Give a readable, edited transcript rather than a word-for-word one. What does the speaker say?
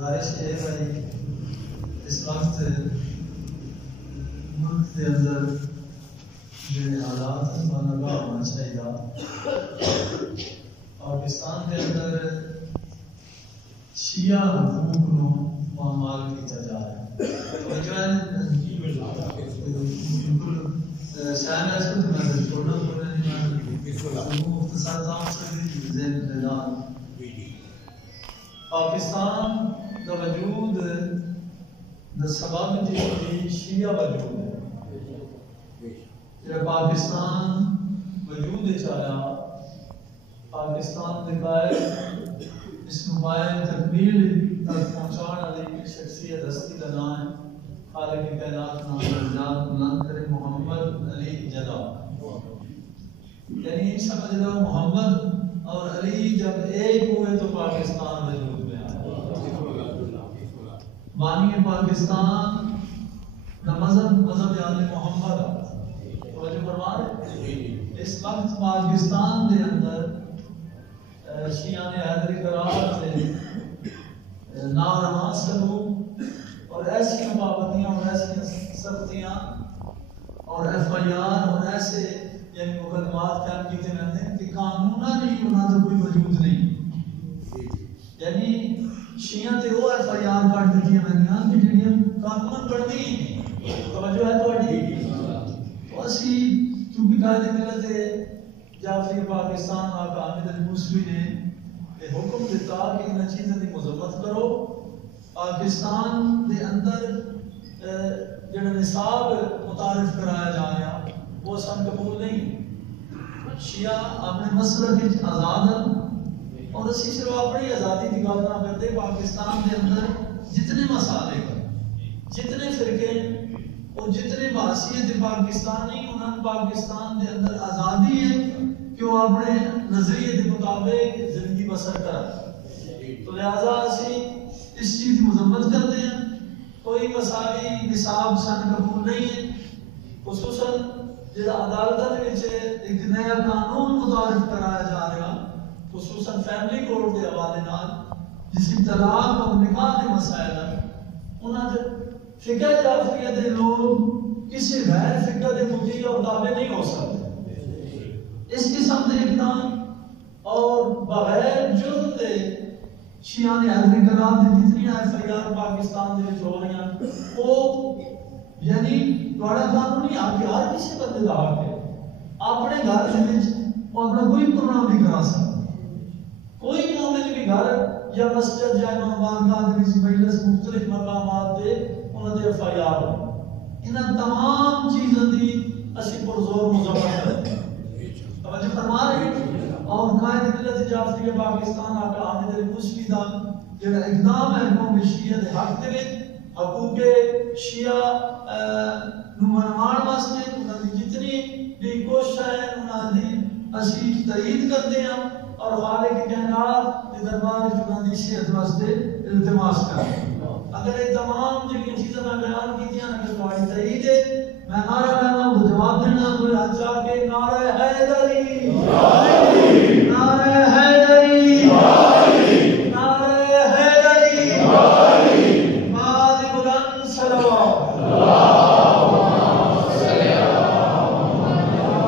گزارش ہے بھائی اس وقت ملک کے اندر جو حالات لگا ہونا چاہیے پاکستان کے اندر شیعہ حقوق نو پامال کیا جا رہا ہے جو ہے شاید چھوٹا پاکستان کا وجود سبب جی شیعہ وجود ہے جب پاکستان وجود چاہا پاکستان کے قائد اس موبائل تکمیل تک پہنچانے والی شخصیت ہستی کا نام ہے خالق کائنات نام جناب بلند کرے محمد علی جدا یعنی سمجھ لو محمد اور علی جب ایک ہوئے تو پاکستان وجود میں آیا بانی پاکستان کا مذہب یعنی محمد توجہ فرما رہے اس وقت پاکستان کے اندر شیعہ نے حیدری قرار سے ناروا سلوک اور ایسی پابندیاں اور ایسی سختیاں اور ایف آئی آر اور ایسے یعنی مقدمات قائم کیتے رہتے ہیں کہ قانوناً نہیں انہاں کا کوئی وجود نہیں یعنی شیعہ تے وہ ایف آئی آر کٹ دیتی ہیں میں نے کہ جڑیاں قانوناً پڑھتی ہی نہیں توجہ ہے تہاڈی تو اسی کیونکہ قائد ملت جعفری پاکستان آقا حامد الموسوی نے حکم دیتا کہ ان چیزوں کی مذمت کرو پاکستان دے اندر جڑا نصاب متعارف کرایا جا رہا وہ سن قبول نہیں شیعہ اپنے مسلک وچ آزاد ہیں اور اسی صرف اپنی آزادی کی گل نہ کرتے پاکستان دے اندر جتنے مسالے جتنے فرقے اور جتنے بحثیت پاکستانی انہوں پاکستان دے اندر آزادی ہے کہ وہ اپنے نظریے کے مطابق زندگی بسر کریں تو لہذا اسی اس چیز کی مذمت کرتے ہیں کوئی مساوی نصاب سن قبول نہیں ہے خصوصاً جہاں عدالت ایک نیا قانون متعارف کرایا جا رہا خصوصاً فیملی کورٹ کے حوالے نال جس کی طلاق اور نکاح کے مسائل ہیں انہوں نے فقہ جعفریہ دے لوگ کسی غیر فقہ دے مطیع اور تابع نہیں ہو سکتے اس قسم کے اقدام اور بغیر جرم دے شیعہ نے حیدری قرار دی جتنی ایف آئی آر پاکستان دے وچ ہو رہی ہیں وہ یعنی تھوڑا قانونی حق ہر کسی بندے دا حق ہے اپنے گھر دے وچ اپنا کوئی پروگرام نہیں کرا سکتا کوئی مومن بھی گھر یا مسجد یا امام بارگاہ دے وچ مجلس مختلف مقامات دے انہاں دے ایف آئی آر انہاں تمام چیزاں دی اسی پرزور مذمت کرتے ہیں توجہ فرما رہے ہیں اور قائد ملت جعفری پاکستان آقا حامد الموسوی دا جڑا اقدام ہے قوم شیعہ دے حق دے حقوق شیعہ نو منوان واسطے انہاں دی جتنی بھی کوشش ہے انہاں دی اسی تائید کرتے ہیں اور خالق کائنات کے دربار وچ انہاں دی صحت واسطے التماس کرتے ہیں اگر یہ تمام جڑی چیزاں میں بیان کیتیاں اگر تہاڈی تائید ہے میں نعرہ لانا جواب دینا کوئی ہاتھ چاہ کے نعرہ حیدری